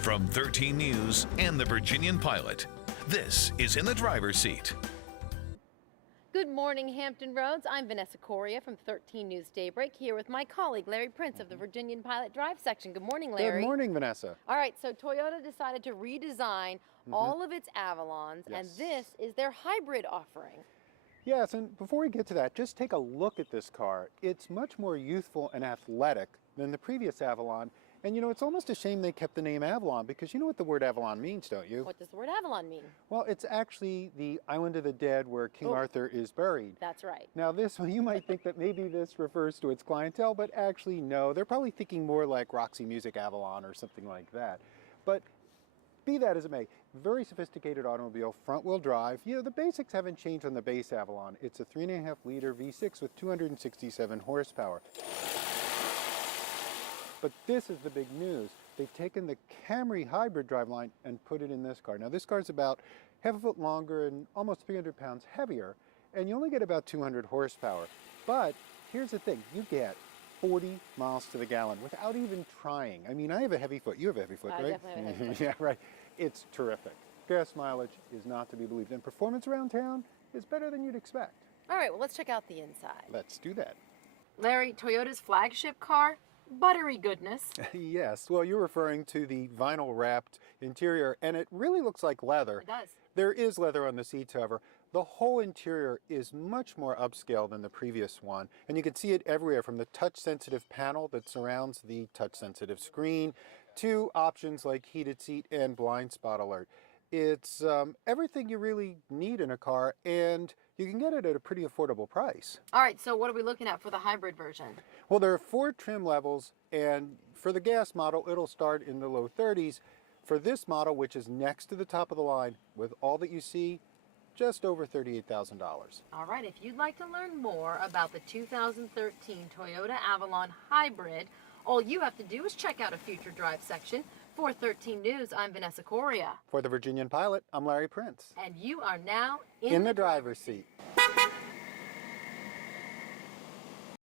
From 13 News and the Virginian-Pilot, this is In the Driver's Seat. Good morning, Hampton Roads. I'm Vanessa Coria from 13 News Daybreak, here with my colleague, Larry Printz of the Virginian-Pilot Drive section. Good morning, Larry. Good morning, Vanessa. All right, so Toyota decided to redesign all of its Avalons, and this is their hybrid offering. Yes, and before we get to that, just take a look at this car. It's much more youthful and athletic than the previous Avalon. And you know, it's almost a shame they kept the name Avalon, because you know what the word Avalon means, don't you? What does the word Avalon mean? Well, it's actually the island of the dead where King Arthur is buried. That's right. Now this one, you might think that maybe this refers to its clientele, but actually no. They're probably thinking more like Roxy Music Avalon or something like that. But be that as it may, very sophisticated automobile, front-wheel drive. You know, the basics haven't changed on the base Avalon. It's a 3.5-liter V6 with 267 horsepower. But this is the big news. They've taken the Camry hybrid driveline and put it in this car. Now this car is about half a foot longer and almost 300 pounds heavier, and you only get about 200 horsepower. But here's the thing, you get 40 miles to the gallon without even trying. I mean, I have a heavy foot. You have a heavy foot, right? I definitely have a heavy foot. Yeah, right. It's terrific. Gas mileage is not to be believed. And performance around town is better than you'd expect. All right, well, let's check out the inside. Let's do that. Larry, Toyota's flagship car, buttery goodness. Yes, well, you're referring to the vinyl wrapped interior, and it really looks like leather. It does. There is leather on the seats, however. The whole interior is much more upscale than the previous one, and you can see it everywhere, from the touch-sensitive panel that surrounds the touch-sensitive screen to options like heated seat and blind spot alert. It's everything you really need in a car, and you can get it at a pretty affordable price. All right, so what are we looking at for the hybrid version? Well, there are 4 trim levels, and for the gas model, it'll start in the low 30s. For this model, which is next to the top of the line, with all that you see, just over $38,000. All right, if you'd like to learn more about the 2013 Toyota Avalon Hybrid, all you have to do is check out a future drive section. For 13 News, I'm Vanessa Coria. For the Virginian-Pilot, I'm Larry Printz. And you are now in the driver's seat.